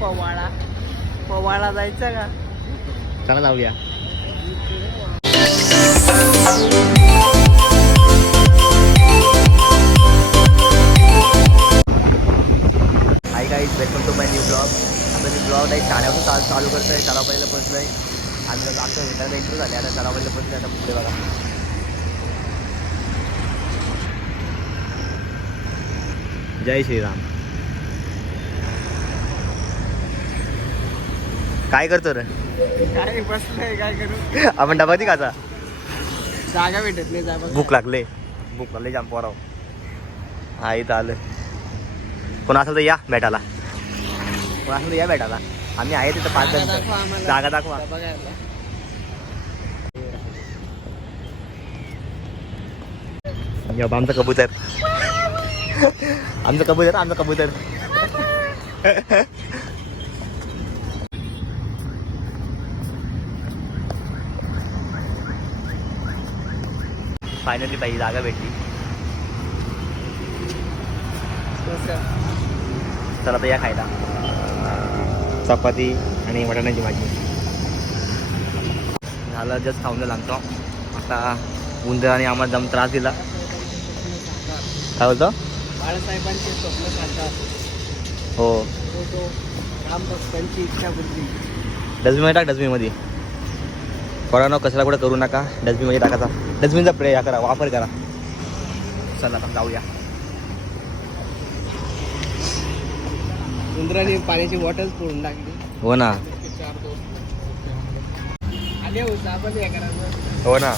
पवाळा पवाळा जायचं का? चला जाऊया. Hi guys welcome to my new blog आता मी ब्लॉग आहे ठाण्यापासून चालू चालू करतोय तलावपालीला पोहोचलो आहे आम्ही मित्रांना इंटरव्ह्यू झाले आता तलावपालीला पोहोचलो आता पुढे बघा. जय श्रीराम. काय करतो रे? काय बसलंय काय करू? आपण डबा ती काचा जागा भेटत नाही जागा भूक लागले. भूक लागले जाम पोराव. हा इथं आलं कोण असेल तर या भेटायला. कोण असेल तर या भेटायला. आम्ही आहे तिथं पाच जण. जागा दाखवा बघायला आमचं कबूतर. आमचं कबूतर आमचं कबूतर. फायनली पाहिजे जागा भेटली. चला तर या खायला. चपाती आणि वटाण्याची भाजी. झालं जस्ट खाऊन झालं आमचं. आता उंदराने आम्हाला जम त्रास दिला. काय बोलतो? बाळासाहेबांचे स्वप्न सांगतात. हो. तो तो रामभक्तांची इच्छा बुद्धी. डस्टबिनमध्ये टाक डस्टबिनमध्ये. पोरांनो कचरा कुठं करू नका? डस्टबिनमध्ये टाकायचा. डस्टबिनचा प्रे करा वापर करा. चला आता जाऊया. उंदराने पाण्याची बॉटल फोडून टाकली. हो ना. आले हो आपण हे हो ना.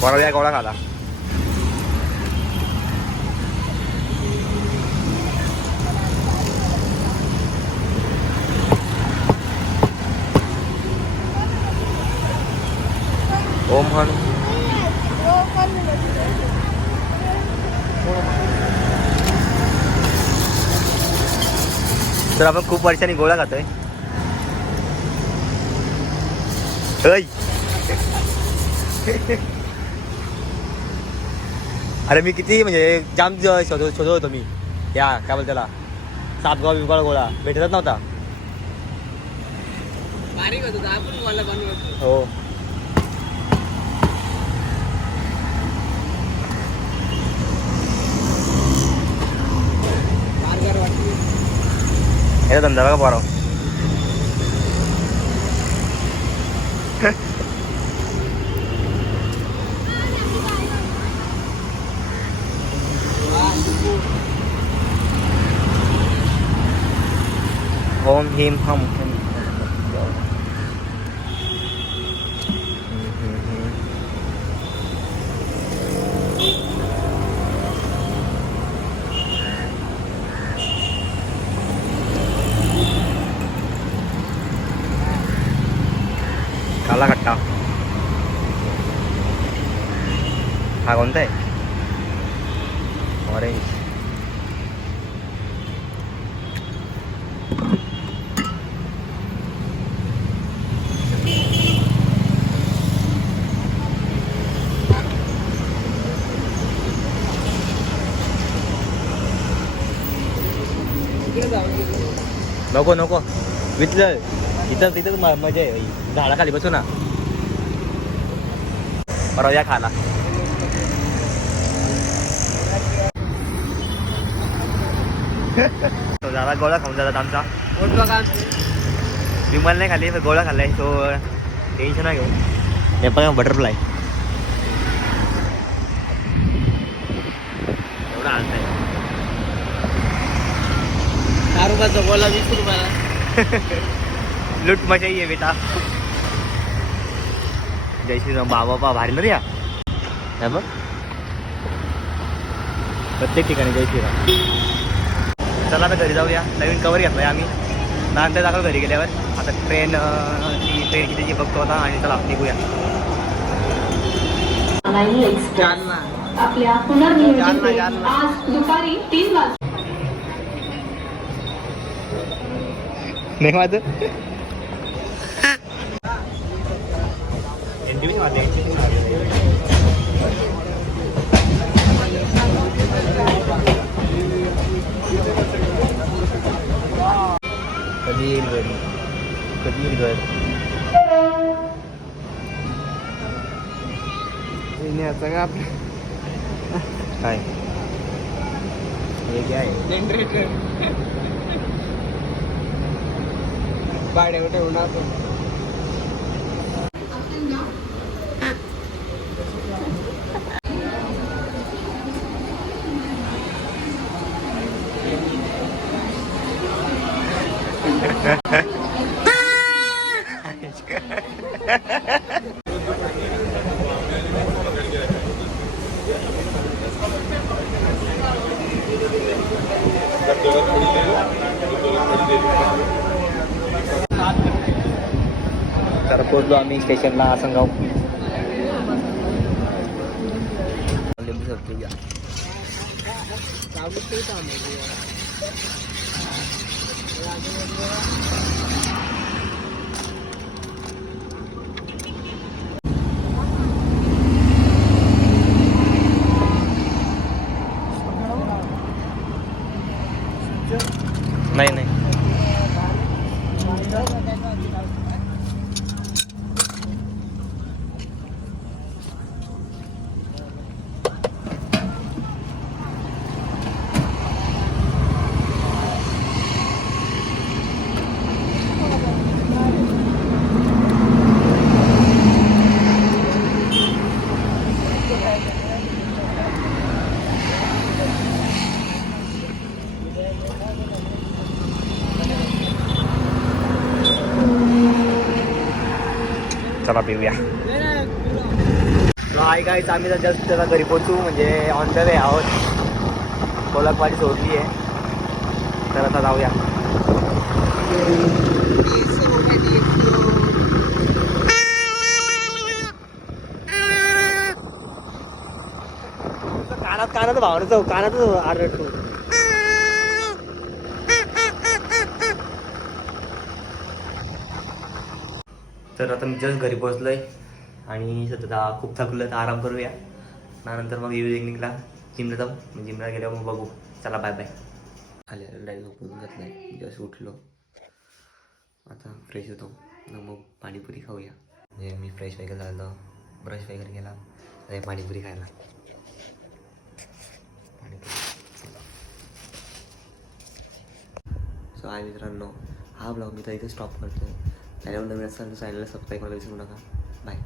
पोरा या गोळा खाला. ओम हन तर आपण खूप वर्षांनी गोळा खातोय. अरे मी किती म्हणजे जाम शोधत शोधत होतो मी. या काय बोलतो त्याला? सातगाव बिबगाव गोळा. भेटतच नव्हता. बारीक होतो आपण मला बनवत. हो. याचा धंदा बघा बरं ओम हिम हम काला खट्टा हा कोणता आहे ऑरेंज इकडे जाऊ नको नको वितलं इथं तिथं म- मजा आहे भाई. झाडाखाली बसू ना बरं या खाला तो झाला गोळा खाऊन जातात आमचा. विमल नाही खाल्ली पण गोळा खाल्लाय तो टेन्शन नाही घेऊ. हे बघा बटरफ्लाय एवढा आणताय दहा रुपयाचा बोला वीस रुपयाला? लूट मजा आहे बेटा. जय श्रीराम बाबा बा भारी ना रे या. हे बघ. प्रत्येक ठिकाणी जय श्रीराम चला आता घरी जाऊया. नवीन कवर घेतलाय आम्ही. नंतर दाखल घरी गेल्यावर. आता ट्रेन ची ट्रेन किती बघतो आता आणि चला निघूया. आपल्या पुनर्नियोजित. जालना, ट्रेन जालना. आज दुपारी तीन वाजता. नाही माझं कधी येईल घर येण्याचं का आपलं काय हे काय आहे जनरेटर भाड्यावर ठेवून आपण तर पोचलो आम्ही स्टेशनला आसनगाव लिंबू नाही नाही. चला पिऊया. हाय काय आम्ही तर जस्ट त्याला घरी पोचू म्हणजे ऑन द वे आहोत. कोलकवाडी सोडली आहे. तर आता जाऊया. कानात कानात भावना जाऊ कानातच आरडतो. तर आता मी जस्ट घरी पोहोचलोय आणि सध्या खूप थकलं तर आराम करूया. त्यानंतर मग इव्हिनिंगला जिमला जाऊ. मग जिमला गेल्यावर मग बघू. चला बाय बाय आले डायरेक्ट झोपून घातलाय. जस्ट उठलो. आता फ्रेश होतो. मग पाणीपुरी खाऊया. म्हणजे मी फ्रेश वगैरे झालं. ब्रश वगैरे केला. नाही पाणीपुरी खायला. पाणीपुरी. सो आय मित्रांनो. हा ब्लॉग मी तर इथे स्टॉप करतो चॅनल नवीन असाल तर चॅनलला सबस्क्राईब करायला विसरू नका बाय